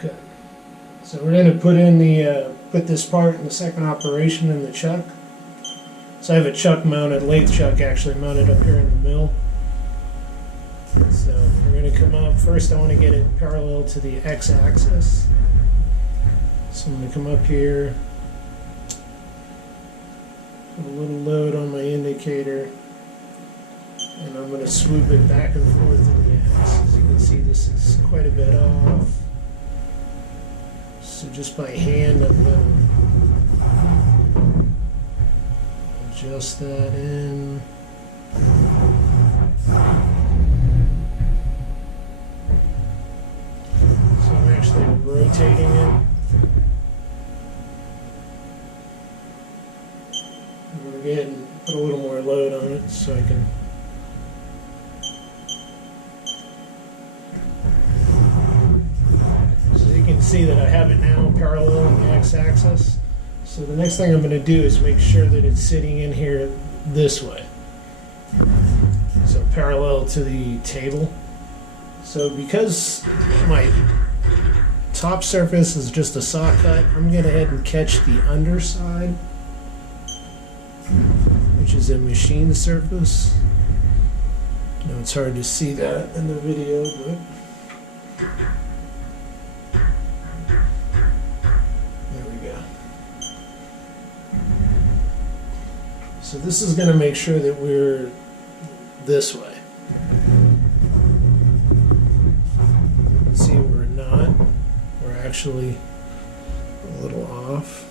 Good. So we're going to put in the put this part in the second operation in the chuck. So I have a chuck mounted, lathe chuck actually mounted up here in the mill. So we're going to come up, first I want to get it parallel to the x-axis. So I'm going to come up here, put a little load on my indicator, and I'm going to swoop it back and forth in the x. As you can see, this is quite a bit off. So just by hand I'm going to adjust that in. So I'm actually rotating it. I'm going to go ahead and put a little more load on it so I can. So you can see that I have it now parallel on the x-axis. So the next thing I'm going to do is make sure that it's sitting in here this way. So parallel to the table. So because my top surface is just a saw cut, I'm going to go ahead and catch the underside, which is a machine surface. I know it's hard to see that in the video, but there we go. So this is going to make sure that we're this way. You can see we're not. We're actually a little off.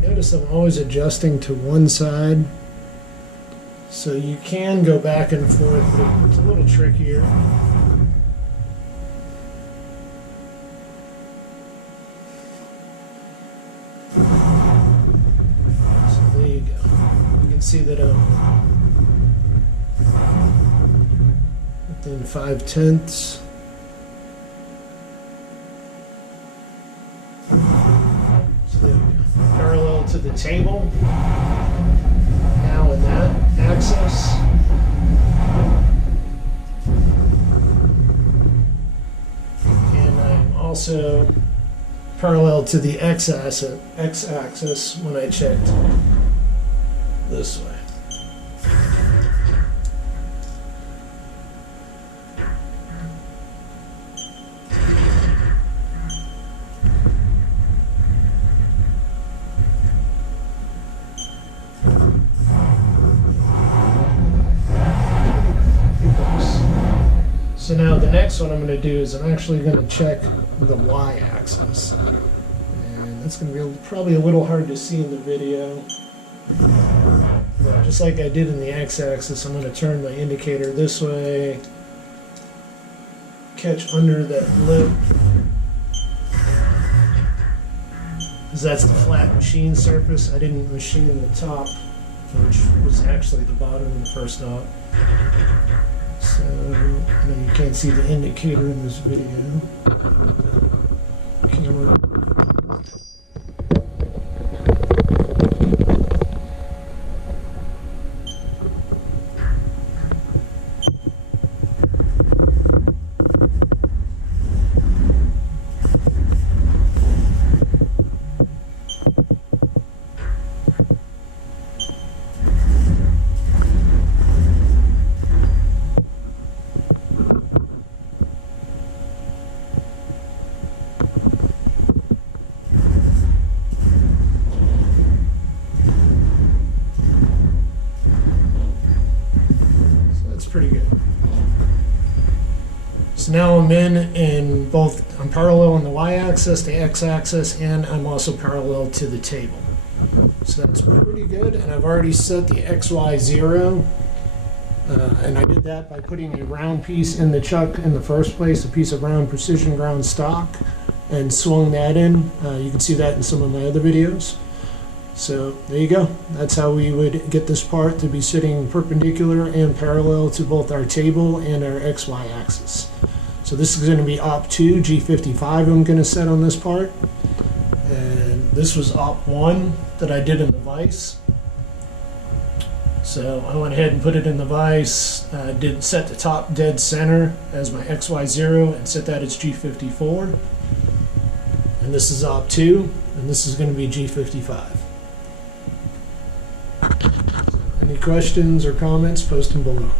Notice I'm always adjusting to one side. So you can go back and forth, but it's a little trickier. See that I'm within 5/10. So there we go. Parallel to the table. Now in that axis. And I'm also parallel to the x-axis when I checked this way. So now the next one I'm going to do is I'm actually going to check the y-axis. And that's going to be probably a little hard to see in the video. Just like I did in the x-axis, I'm going to turn my indicator this way, catch under that lip, because that's the flat machine surface. I didn't machine the top, which was actually the bottom in the first op. So, I know you can't see the indicator in this video. Camera. Pretty good. So now I'm in both, I'm parallel on the y-axis, the x-axis, and I'm also parallel to the table. So that's pretty good, and I've already set the XY 0, and I did that by putting a round piece in the chuck in the first place, a piece of round precision ground stock, and swung that in. You can see that in some of my other videos. So there you go. That's how we would get this part to be sitting perpendicular and parallel to both our table and our XY axis. So this is going to be op 2, G55 I'm going to set on this part. And this was op 1 that I did in the vise. So I went ahead and put it in the vise, did set the top dead center as my XY0 and set that as G54. And this is op 2, and this is going to be G55. Any questions or comments, post them below.